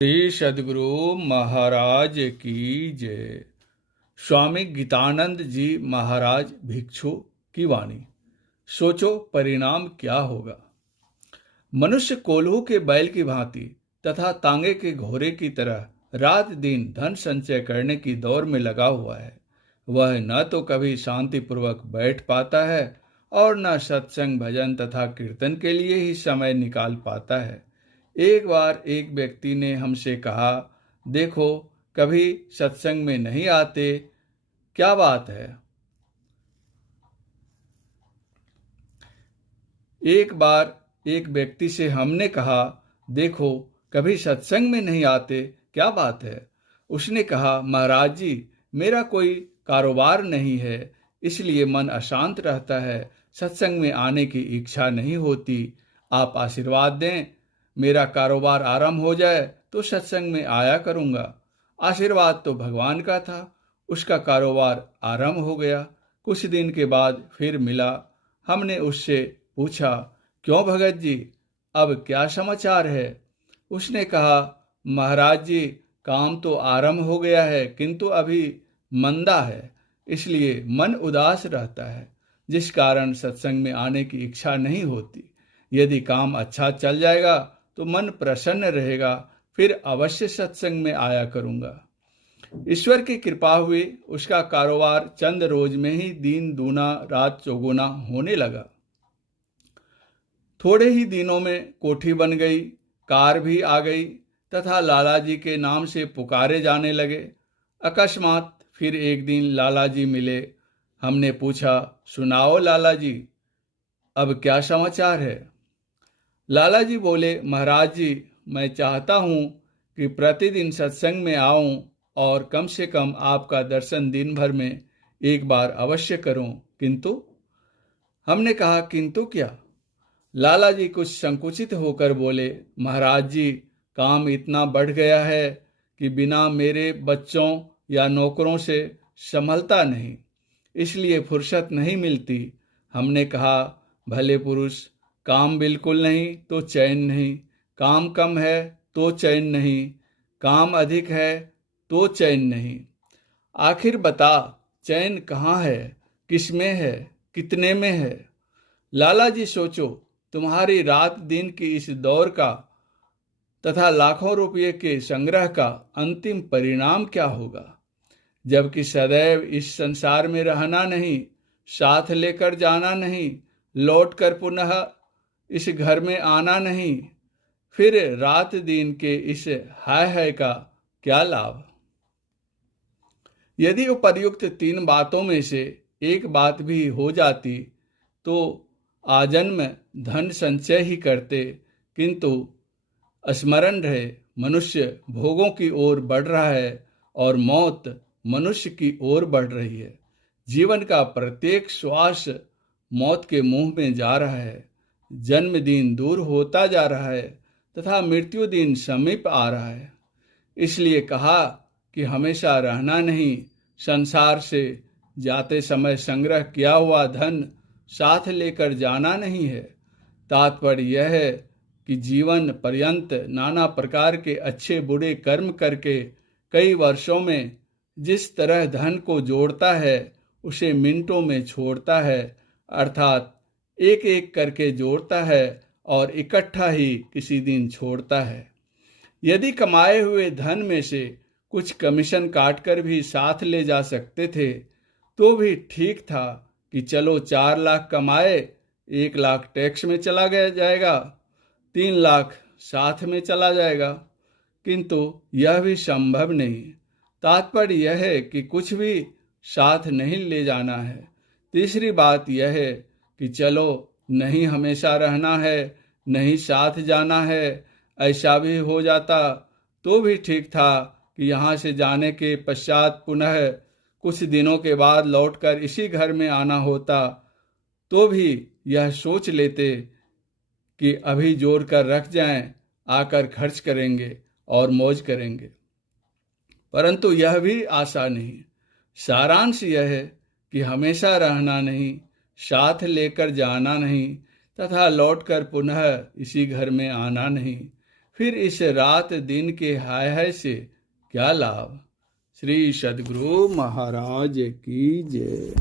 श्री सद्गुरु महाराज की जय। स्वामी गीतानंद जी महाराज भिक्षु की वाणी। सोचो परिणाम क्या होगा। मनुष्य कोल्हू के बैल की भांति तथा तांगे के घोड़े की तरह रात दिन धन संचय करने की दौड़ में लगा हुआ है। वह न तो कभी शांतिपूर्वक बैठ पाता है और न सत्संग भजन तथा कीर्तन के लिए ही समय निकाल पाता है। एक बार एक व्यक्ति ने हमसे कहा, देखो कभी सत्संग में नहीं आते, क्या बात है। एक बार एक व्यक्ति से हमने कहा, देखो कभी सत्संग में नहीं आते, क्या बात है। उसने कहा, महाराज जी मेरा कोई कारोबार नहीं है, इसलिए मन अशांत रहता है, सत्संग में आने की इच्छा नहीं होती। आप आशीर्वाद दें, मेरा कारोबार आरंभ हो जाए तो सत्संग में आया करूँगा। आशीर्वाद तो भगवान का था, उसका कारोबार आरंभ हो गया। कुछ दिन के बाद फिर मिला। हमने उससे पूछा, क्यों भगत जी, अब क्या समाचार है। उसने कहा, महाराज जी काम तो आरंभ हो गया है किंतु अभी मंदा है, इसलिए मन उदास रहता है, जिस कारण सत्संग में आने की इच्छा नहीं होती। यदि काम अच्छा चल जाएगा तो मन प्रसन्न रहेगा, फिर अवश्य सत्संग में आया करूँगा। ईश्वर की कृपा हुई, उसका कारोबार चंद रोज में ही दिन दूना रात चौगुना होने लगा। थोड़े ही दिनों में कोठी बन गई, कार भी आ गई तथा लाला जी के नाम से पुकारे जाने लगे। अकस्मात फिर एक दिन लाला जी मिले। हमने पूछा, सुनाओ लाला जी, अब क्या समाचार है। लाला जी बोले, महाराज जी मैं चाहता हूँ कि प्रतिदिन सत्संग में आऊँ और कम से कम आपका दर्शन दिन भर में एक बार अवश्य करूँ, किंतु। हमने कहा, किंतु क्या। लाला जी कुछ संकुचित होकर बोले, महाराज जी काम इतना बढ़ गया है कि बिना मेरे बच्चों या नौकरों से संभलता नहीं, इसलिए फुर्सत नहीं मिलती। हमने कहा, भले पुरुष, काम बिल्कुल नहीं तो चैन नहीं, काम कम है तो चैन नहीं, काम अधिक है तो चैन नहीं। आखिर बता, चैन कहाँ है, किसमें है, कितने में है। लाला जी सोचो, तुम्हारी रात दिन की इस दौड़ का तथा लाखों रुपये के संग्रह का अंतिम परिणाम क्या होगा, जबकि सदैव इस संसार में रहना नहीं, साथ लेकर जाना नहीं, लौटकर पुनः इस घर में आना नहीं, फिर रात दिन के इस हाय हाय का क्या लाभ। यदि उपर्युक्त तीन बातों में से एक बात भी हो जाती तो आजन्म धन संचय ही करते, किंतु स्मरण रहे मनुष्य भोगों की ओर बढ़ रहा है और मौत मनुष्य की ओर बढ़ रही है। जीवन का प्रत्येक श्वास मौत के मुंह में जा रहा है। जन्मदिन दूर होता जा रहा है तथा मृत्यु दिन समीप आ रहा है। इसलिए कहा कि हमेशा रहना नहीं, संसार से जाते समय संग्रह किया हुआ धन साथ लेकर जाना नहीं है। तात्पर्य यह है कि जीवन पर्यंत नाना प्रकार के अच्छे बुरे कर्म करके कई वर्षों में जिस तरह धन को जोड़ता है उसे मिनटों में छोड़ता है, अर्थात एक एक करके जोड़ता है और इकट्ठा ही किसी दिन छोड़ता है। यदि कमाए हुए धन में से कुछ कमीशन काटकर भी साथ ले जा सकते थे तो भी ठीक था कि चलो 4 लाख कमाए, 1 लाख टैक्स में चला गया जाएगा, 3 लाख साथ में चला जाएगा, किंतु यह भी संभव नहीं। तात्पर्य यह है कि कुछ भी साथ नहीं ले जाना है। तीसरी बात यह है कि चलो नहीं हमेशा रहना है, नहीं साथ जाना है, ऐसा भी हो जाता तो भी ठीक था कि यहाँ से जाने के पश्चात पुनः कुछ दिनों के बाद लौटकर इसी घर में आना होता, तो भी यह सोच लेते कि अभी जोड़ कर रख जाएं, आकर खर्च करेंगे और मौज करेंगे। परंतु यह भी आशा नहीं। सारांश यह है कि हमेशा रहना नहीं, साथ लेकर जाना नहीं तथा लौटकर पुनः इसी घर में आना नहीं, फिर इस रात दिन के हाय हाय से क्या लाभ। श्री सद्गुरु महाराज की जय।